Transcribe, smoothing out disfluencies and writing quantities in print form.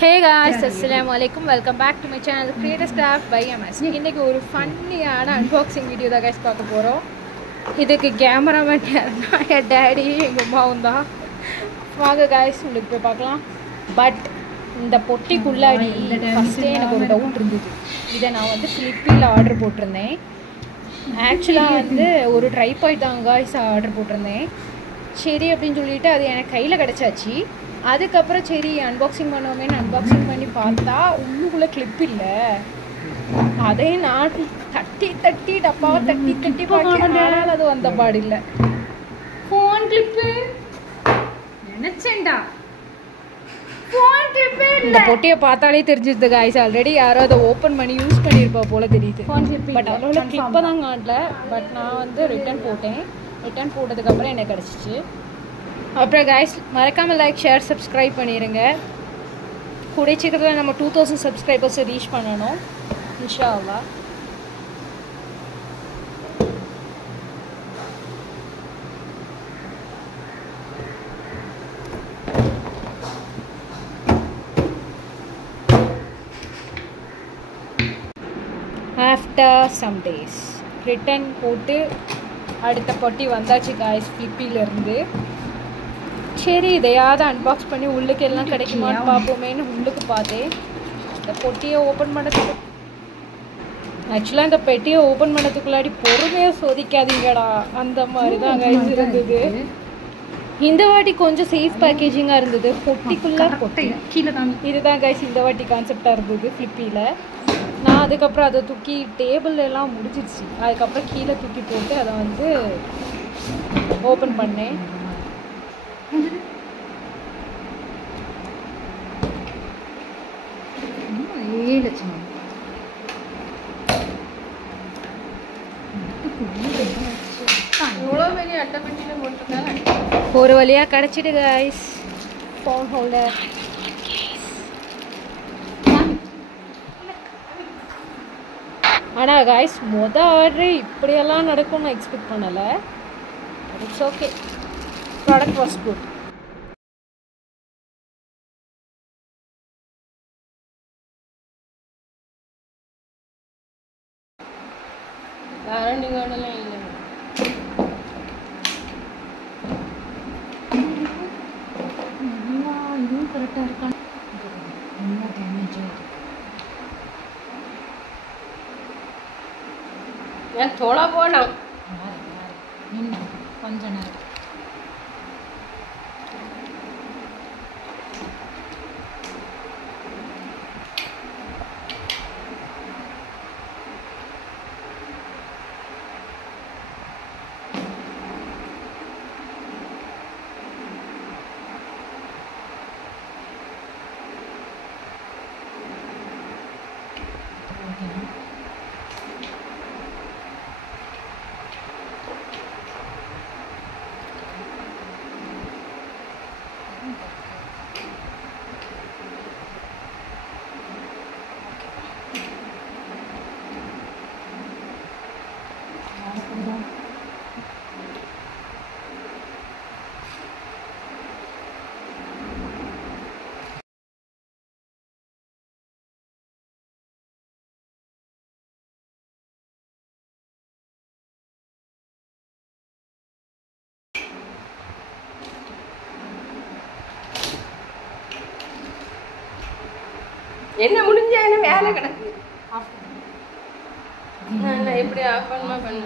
Hey guys, assalamu alaikum. Welcome back to my channel Creators Craft by MS. இன்னைக்கு ஒரு ஃபன்னியான unboxing video தான் guys பார்க்க போறோம். இதுக்கு கேமராமேன் என் டாடி எங்க அம்மாவும் தான். வாங்க guys உங்களுக்கு போய் பார்க்கலாம். பட் இந்த பொட்டிக்குள்ளாடி ஃபர்ஸ்டே எனக்கு ஒரு டவுட் இருந்தது. இதை நான் வந்து ஃபிளிப்பில ஆர்டர் போட்டிருந்தேன். ஆக்சுவலாக வந்து ஒரு ட்ரைபாட் தான் guys ஆர்டர் போட்டிருந்தேன். சரி அப்படின்னு சொல்லிட்டு அது எனக்கு கையில் கிடச்சாச்சு. அதுக்கப்புறம் சரி அன்பாக்சிங் பண்ணுவோமேன்னு அன்பாக்சிங் பண்ணி பார்த்தா உள்ளுக்குள்ளே கிளிப் இல்லை. அதையும் நான் தட்டி டப்பாவை தட்டி பார்க்கலாம், அது வந்த பாடு இல்லை. ஃபோன் கிளிப்பு நினைச்சேன்டா, ஃபோன் கிளிப்பே இல்லை. இந்த பொட்டியை பார்த்தாலே தெரிஞ்சிருது காய்ஸ், ஆல்ரெடி யாரோ அதை ஓப்பன் பண்ணி யூஸ் பண்ணியிருப்பா போல தெரியுது. பட் அதோட கிளிப்பை தான் காட்டல. பட் நான் வந்து ரிட்டர்ன் போட்டேன். ரிட்டர்ன் போட்டதுக்கப்புறம் எனக்கு கிடச்சிச்சு. அப்புறம் கைஸ் மறக்காமல் லைக் ஷேர் சப்ஸ்கிரைப் பண்ணிடுங்க. கூடிய சீக்கிரத்தில் நம்ம 2000 சப்ஸ்கிரைபர்ஸை ரீச் பண்ணணும் இன்ஷா அல்லாஹ். ஆஃப்டர் சம் டேஸ் ரிட்டர்ன் போட்டு அடுத்த பொட்டி வந்தாச்சு காய்ஸ் ஃப்ளிப்பிலேருந்து. சரி இதையாவது அன்பாக்ஸ் பண்ணி உள்ளுக்கு எல்லாம் கிடைக்குமான்னு பார்ப்போமேன்னு உள்ளுக்கு பார்த்தேன். இந்த பொட்டியை ஓப்பன் பண்ணதுக்கு ஆக்சுவலாக இந்த பெட்டியை ஓப்பன் பண்ணதுக்குள்ளாடி பொறுமையாக சோதிக்காதீங்கடா அந்த மாதிரி தான் கைஸ் இருந்தது. இந்த வாட்டி கொஞ்சம் சேஃப் பேக்கேஜிங்காக இருந்தது. பொட்டிக்குள்ளே பொட்டி கீழே தான் இதுதான் கைஸ் இந்த வாட்டி கான்செப்டாக இருந்தது ஃப்ளிப்பியில். நான் அதுக்கப்புறம் அதை தூக்கி டேபிள் எல்லாம் முடிஞ்சிருச்சு. அதுக்கப்புறம் கீழே தூக்கி போட்டு அதை வந்து ஓப்பன் பண்ணேன். ஒரு வழியா கிடைச்சிட்டு கைஸ் ஃபோன் ஹோல்டர். ஆனால் கைஸ் ஆர்டரே இப்படியெல்லாம் நடக்கும்னு நான் எக்ஸ்பெக்ட் பண்ணலை. It's okay, product was good. Warranty கார்டெல்லாம் இல்லை. இதுவும் கரெக்டாக இருக்கான். என்ன டேமேஜ் ஏன் தோளா போனோம் கொஞ்ச நேரம். என்ன முடிஞ்ச என்ன வேலை கிடக்கு. எப்படி ஆஃப் பண்ண பண்ண